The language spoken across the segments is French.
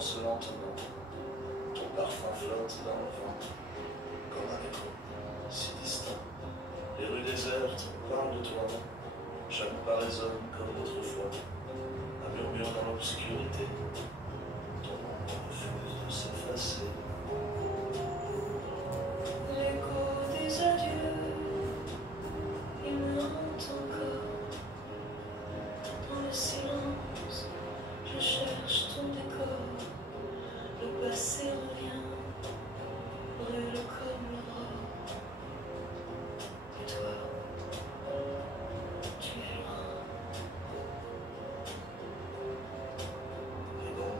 avance lentement. Ton parfum flotte dans le vent, comme un écho, si distant. Les rues désertes parlent de toi. Chaque pas résonne comme autrefois. Un murmure dans l'obscurité. Ton ombre refuse de s'effacer. L'écho des adieux, il me hante encore. Dans le silence, je cherche ton décor. Le passé revient, brûle comme l'aurore. Et toi, tu es loin. Et donc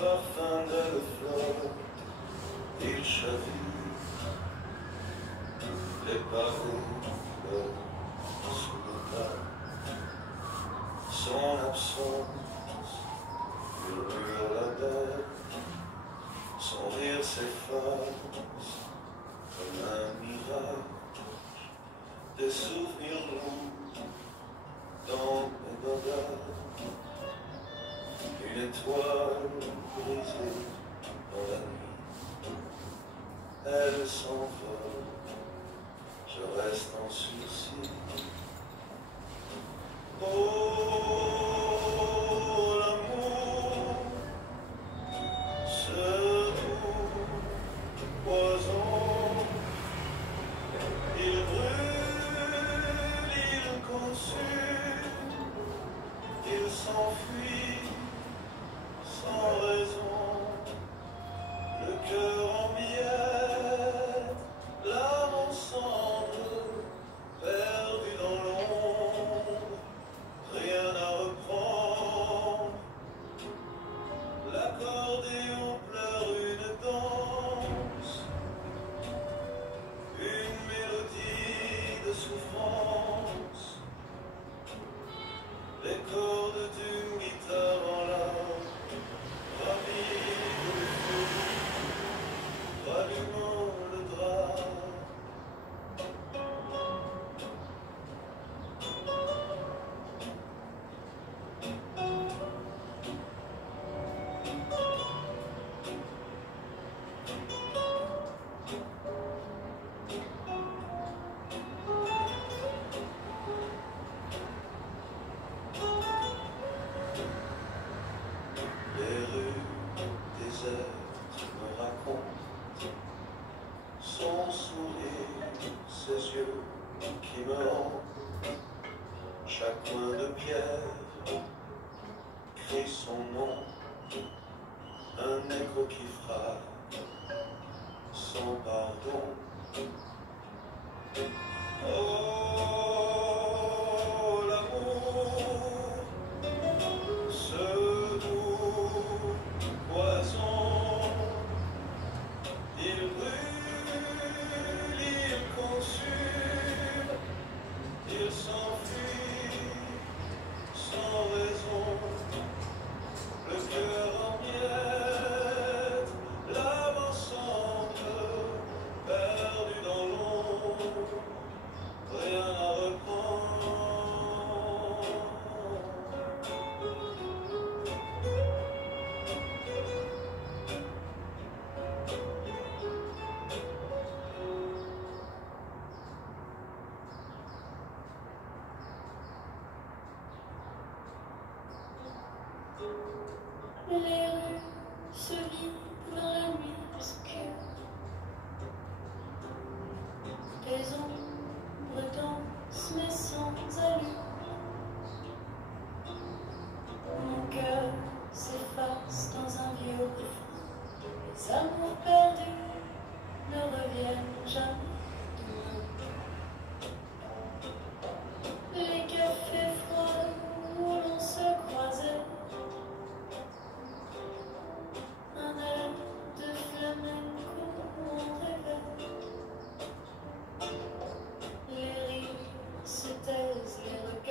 parfum de fleurs, il chavire, les pavés pleurent sous le pas. Son absence murmure la belle, son rire s'efface comme un mirage, des souvenirs lourds dans mes bagages. Une étoile brisée dans la nuit, elle s'envole, je reste en sursis. Oh, l'amour, ce doux poison, il brûle, il consume, il s'enfuit sans raison, le cœur en miettes, l'âme en cendres, perdu dans l'ombre, rien à reprendre. L'accordéon pleure une danse, une mélodie de souffrance, les cordes d'une guitare en larmes ravivent le feu, rallumant le drap. Les rues désertes me racontent son sourire, ses yeux qui me hantent. Chaque coin de pierre crie son nom, un écho qui frappe sans pardon. Oh, l'amour, ce doux poison, il brûle, il consume, il s'enfuit sans raison, le cœur en miettes, l'âme en cendres, perdu dans l'ombre, rien à reprendre. Les rues se vident dans la nuit obscure. Des ombres dansent mais sans allure. Mon cœur s'efface dans un vieux refrain. Les amours perdus ne reviennent jamais. Les cafés froids où l'on se croisait, un air de flamenco en réveil. Les rires se taisent, les regards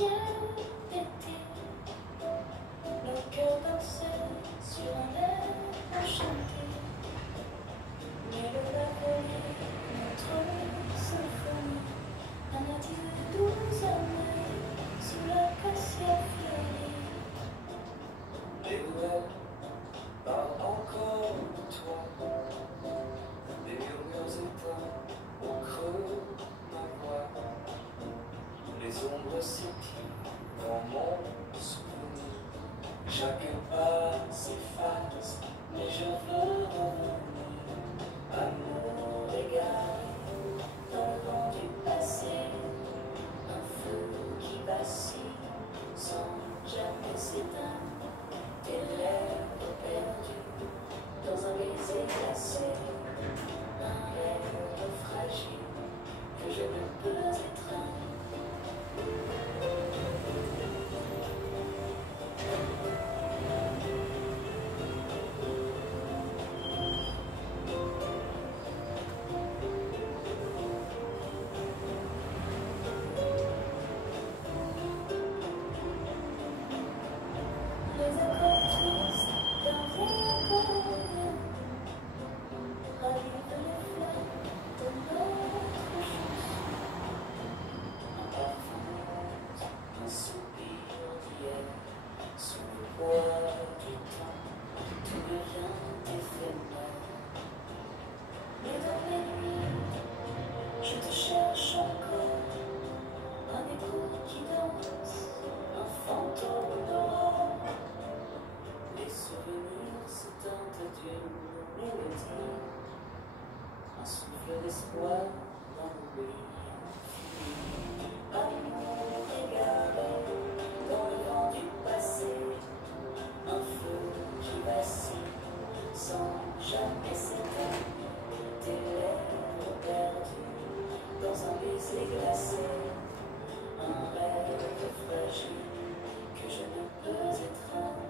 ciel d'été. Nos cœurs dansaient sur un air enchanté. Mais le lac notre symphonie, un adieu doux amer sous l'acacia fleurie. Et où elle parle encore de toi, des murmures éteints au creux de ma voix. Les ombres s'étirent dans mon souvenir. Chaque pas s'efface, mais je veux revenir. Amour égaré dans le vent du passé, un feu qui vacille sans jamais s'éteindre. Tes lèvres perdues dans un baiser glacé, un rêve fragile que je ne peux étreindre. Les accords tristes d'un vieil accordéon ravivent les flammes de notre chanson. Un parfum rose, un soupir d'hier, sous le poids du temps, tout devient éphémère. Mais dans les nuits, je te cherche encore, un écho qui danse, un fantôme d'aurore. Les souvenirs se teintent d'une mélodie, un souffle d'espoir dans l'oubli. Amour égaré dans le vent du passé, un feu qui vacille sans jamais s'éteindre. Tes lèvres perdues dans un baiser glacé, un rêve fragile que je ne peux étreindre.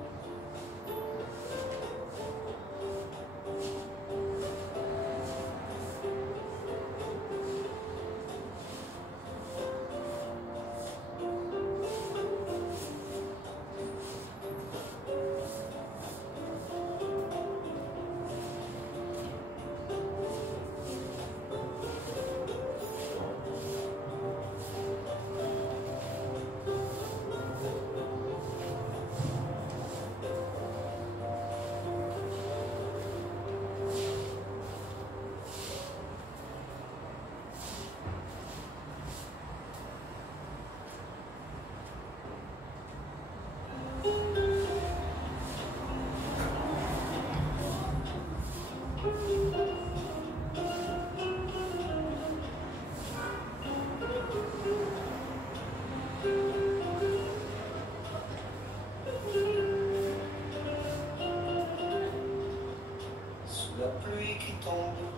La pluie qui tombe,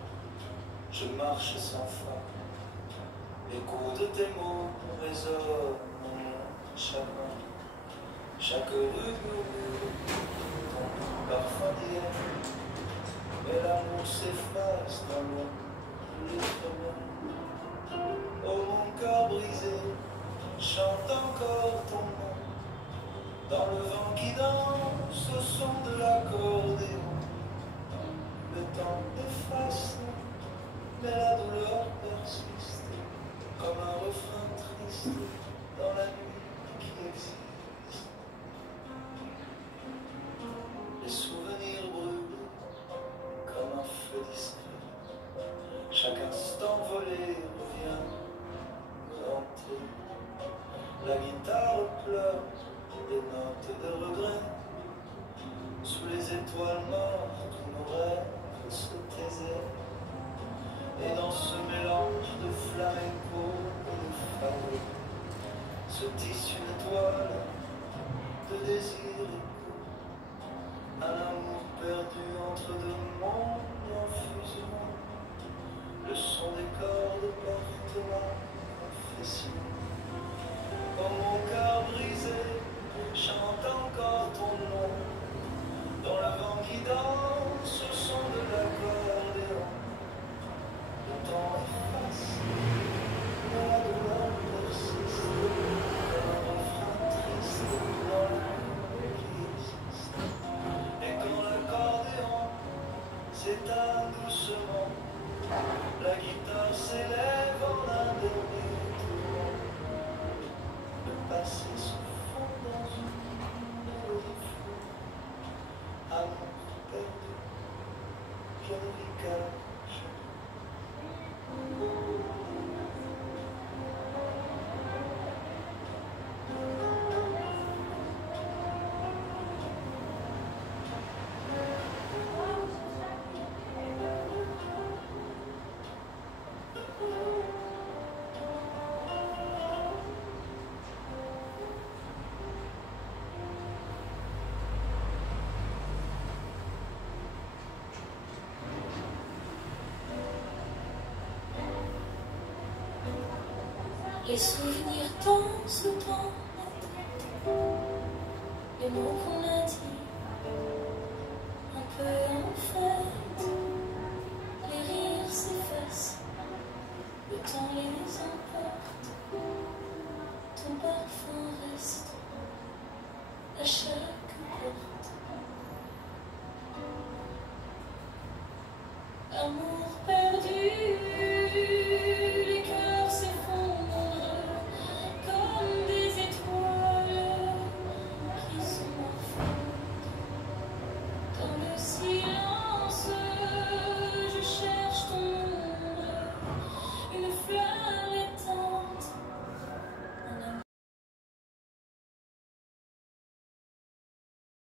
je marche sans foi. L'écho de tes mots résonne dans mon chagrin. Chaque rue murmure ton parfum d'hier, mais l'amour s'efface dans l'autre. Oh, mon cœur brisé chante encore ton nom, dans le vent qui danse au son de l'accordéon. Le temps efface, mais la douleur persiste, comme un refrain triste dans la nuit qui existe. Les souvenirs brûlent comme un feu discret. Chaque instant volé revient me hanter. La guitare pleure des notes de regret. Sous les étoiles mortes, nos rêves se taisaient. Et dans ce mélange de flamenco et de fado, se tisse une toile de désir. Un amour perdu entre deux mondes en fusion. Le son des cordes porte ma confession. Oh, mon cœur brisé chante encore ton nom, dans le vent qui danse au son de l'accordéon. Le temps efface, mais la douleur persiste comme un refrain. Les souvenirs dansent dans la tête, les mots qu'on a dit, un peu